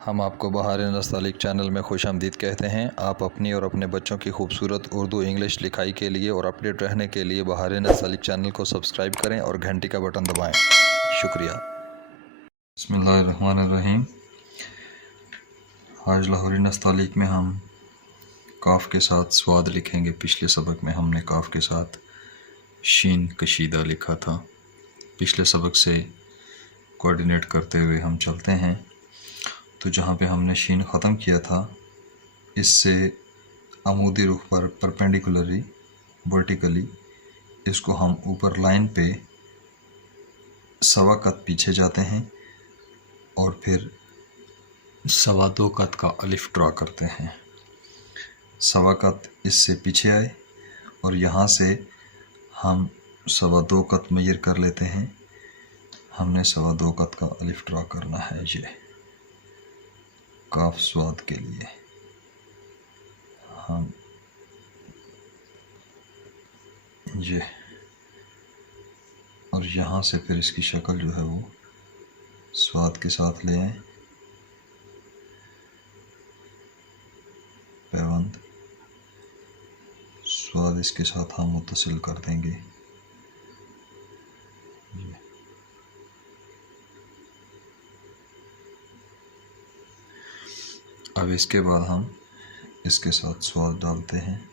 हम आपको बहार नस्तालिक चैनल में खुशामदीद कहते हैं। आप अपनी और अपने बच्चों की खूबसूरत उर्दू इंग्लिश लिखाई के लिए और अपडेट रहने के लिए बहार नस्तालिक चैनल को सब्सक्राइब करें और घंटी का बटन दबाएं। शुक्रिया। बिस्मिल्लाहिर्रहमानिर्रहीम। आज लाहौरी नस्तालिक में हम काफ के साथ स्वाद लिखेंगे। पिछले सबक में हमने काफ के साथ शीन कशीदा लिखा था। पिछले सबक से कोऑर्डिनेट करते हुए हम चलते हैं। तो जहाँ पे हमने शीन ख़त्म किया था, इससे अमूदी रुख पर परपेंडिकुलरली वर्टिकली इसको हम ऊपर लाइन पे सवा कत पीछे जाते हैं और फिर सवा दो कत का अलिफ ड्रा करते हैं। सवा कत इससे पीछे आए और यहाँ से हम सवा दो कत मेजर कर लेते हैं। हमने सवा दो कत का अलिफ ड्रा करना है। ये काफ स्वाद के लिए हम ये और यहाँ से फिर इसकी शक्ल जो है वो स्वाद के साथ ले आए। पैबंद स्वाद इसके साथ हम मुत्तसिल कर देंगे। अब इसके बाद हम इसके साथ स्वाद डालते हैं।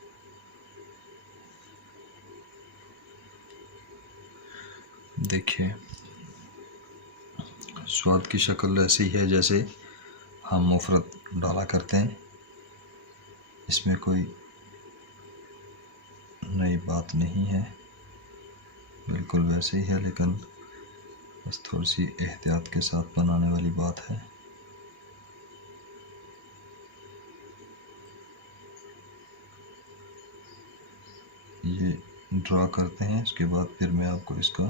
देखिए स्वाद की शक्ल ऐसी है जैसे हम मुफरत डाला करते हैं। इसमें कोई नई बात नहीं है, बिल्कुल वैसे ही है, लेकिन बस थोड़ी सी एहतियात के साथ बनाने वाली बात है। ये ड्रा करते हैं। इसके बाद फिर मैं आपको इसका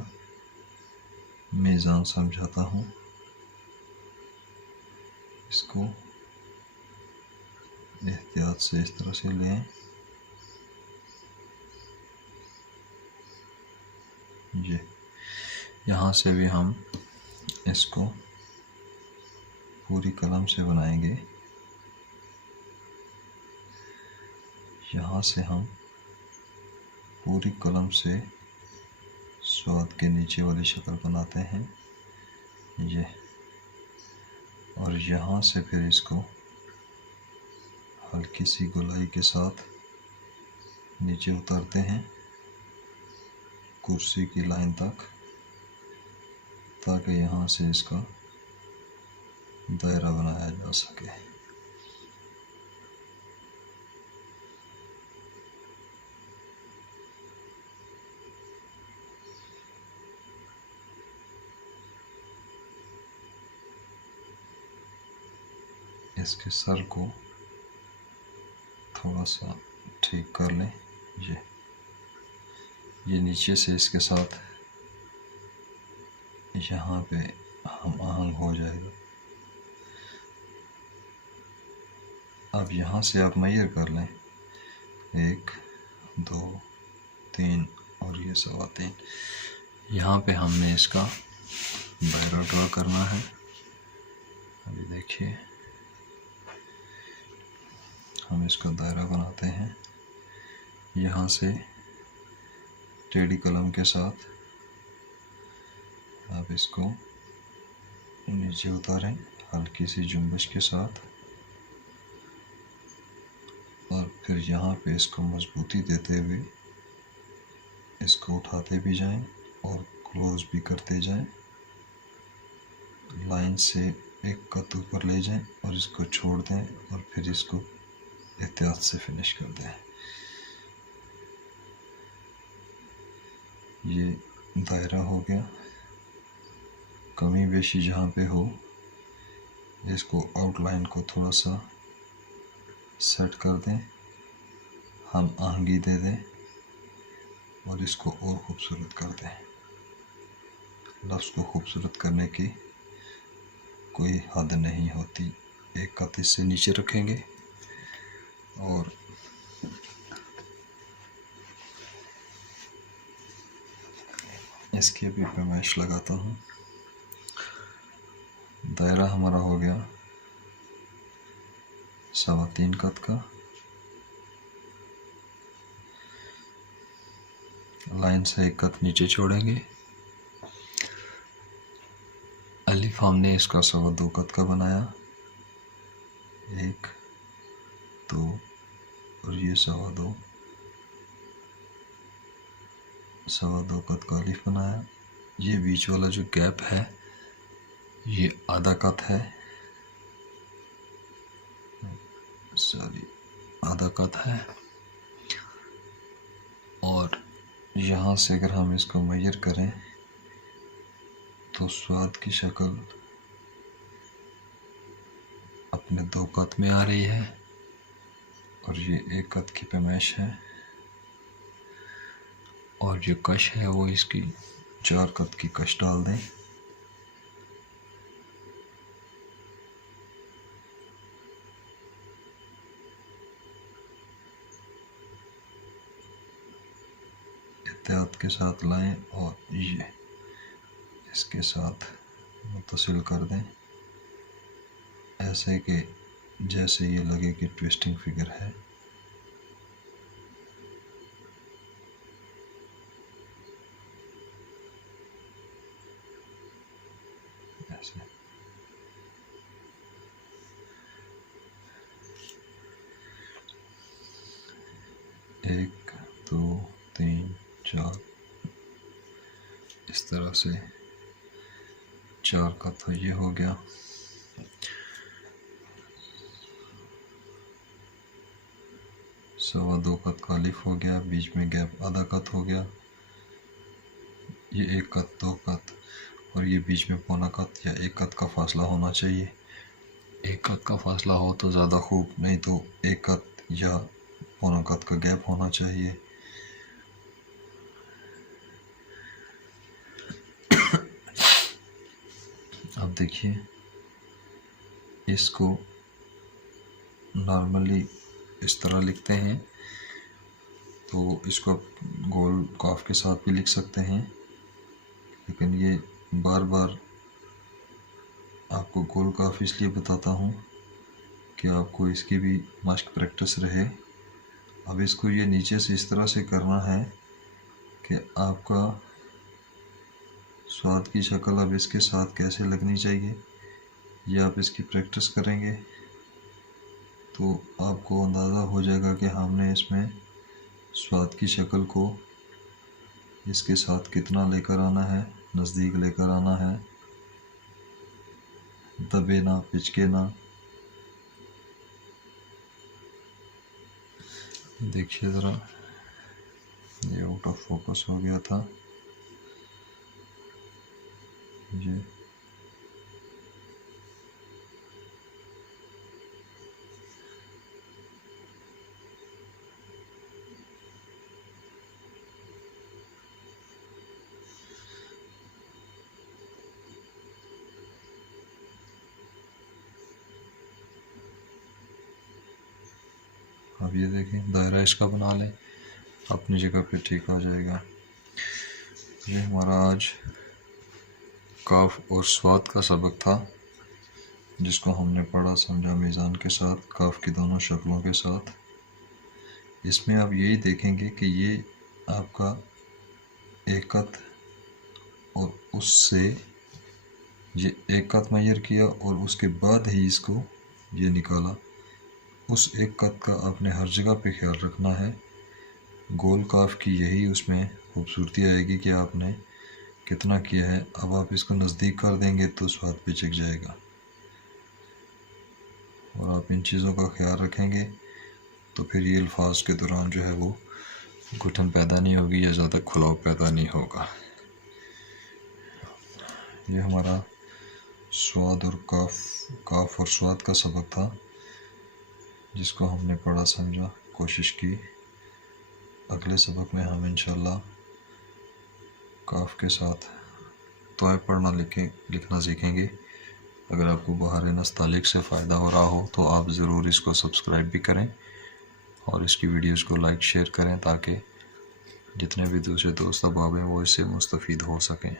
मीज़ान समझाता हूँ। इसको एहतियात से इस तरह से लें। ये यहाँ से भी हम इसको पूरी कलम से बनाएंगे। यहाँ से हम पूरी कलम से स्वाद के नीचे वाली शक्ल बनाते हैं। ये और यहाँ से फिर इसको हल्की सी गोलाई के साथ नीचे उतारते हैं कुर्सी की लाइन तक, ताकि यहाँ से इसका दायरा बनाया जा सके। इसके सर को थोड़ा सा ठीक कर लें। ये नीचे से इसके साथ यहाँ पे हम आहंग हो जाएगा। अब यहाँ से आप मेजर कर लें 1 2 3 और ये सवा 3। यहाँ पे हमने इसका दायरा ड्रा करना है। अभी देखिए हम इसका दायरा बनाते हैं। यहाँ से टेढ़ी कलम के साथ आप इसको नीचे उतारें हल्की सी जुम्बश के साथ, और फिर यहाँ पे इसको मजबूती देते हुए इसको उठाते भी जाएं और क्लोज भी करते जाएं। लाइन से एक कत ऊपर ले जाएं और इसको छोड़ दें और फिर इसको एहतियात से फिनिश कर दें। ये दायरा हो गया। कमी बेशी जहाँ पे हो इसको आउटलाइन को थोड़ा सा सेट कर दें, हम आहंगी दे दें और इसको और खूबसूरत कर दें। लफ्ज़ को खूबसूरत करने की कोई हद नहीं होती। एक कत इससे नीचे रखेंगे और इसकी भी पैमाइश लगाता हूँ। दायरा हमारा हो गया 3.25 कद का। लाइन से 1 कद नीचे छोड़ेंगे। अलिफ हमने इसका 2.25 कद का बनाया, 1 2 और ये 2.25 कद का अलिफ बनाया। ये बीच वाला जो गैप है ये आधा कद है, आधा कद है। और यहाँ से अगर हम इसको मेजर करें तो स्वाद की शक्ल अपने 2 कद में आ रही है और ये 1 कद की पैमाइश है। और जो कश है वो इसकी 4 कद की कश डाल दें। एहतियात के साथ लाएं और ये इसके साथ मुत्तसिल कर दें, ऐसे कि जैसे ये लगे कि ट्विस्टिंग फिगर है। ऐसे 1 2 3 4 इस तरह से 4 का तो ये हो गया। सवा 2 कद का अलिफ हो गया, बीच में गैप आधा कद हो गया। ये 1 कद 2 कद और ये बीच में पौना कद या 1 कद का फासला होना चाहिए। 1 कद का फासला हो तो ज़्यादा खूब, नहीं तो 1 कद या पौना कद का गैप होना चाहिए। अब देखिए, इसको नॉर्मली इस तरह लिखते हैं, तो इसको गोल काफ के साथ भी लिख सकते हैं, लेकिन ये बार बार आपको गोल काफ इसलिए बताता हूँ कि आपको इसकी भी मश्क प्रैक्टिस रहे। अब इसको ये नीचे से इस तरह से करना है कि आपका स्वाद की शक्ल अब इसके साथ कैसे लगनी चाहिए, ये आप इसकी प्रैक्टिस करेंगे तो आपको अंदाज़ा हो जाएगा कि हमने इसमें स्वाद की शक्ल को इसके साथ कितना लेकर आना है, नज़दीक लेकर आना है, दबे ना पिचके ना। देखिए ज़रा, ये आउट ऑफ फोकस हो गया था ये। अब ये देखें, दायरा इसका बना लें, अपनी जगह पे ठीक आ जाएगा। ये हमारा आज काफ और स्वाद का सबक था, जिसको हमने पढ़ा समझा मीज़ान के साथ, काफ की दोनों शक्लों के साथ। इसमें आप यही देखेंगे कि ये आपका 1 कद और उससे ये 1 कद मेजर किया और उसके बाद ही इसको ये निकाला। उस 1 कद का आपने हर जगह पे ख्याल रखना है। गोल काफ की यही उसमें खूबसूरती आएगी कि आपने कितना किया है। अब आप इसको नज़दीक कर देंगे तो स्वाद पिचक जाएगा। और आप इन चीज़ों का ख्याल रखेंगे तो फिर ये अल्फाज के दौरान जो है वो घुटन पैदा नहीं होगी या ज़्यादा खुलाव पैदा नहीं होगा। ये हमारा स्वाद और काफ और स्वाद का सबक था, जिसको हमने पढ़ा समझा, कोशिश की। अगले सबक में हम इंशाल्लाह काफ के साथ तोय पढ़ना लिखना सीखेंगे। अगर आपको बहार नस्तालिक से फ़ायदा हो रहा हो तो आप ज़रूर इसको सब्सक्राइब भी करें और इसकी वीडियोस को लाइक शेयर करें, ताकि जितने भी दूसरे दोस्त अहबाब हैं वो इससे मुस्तफ़ीद हो सकें।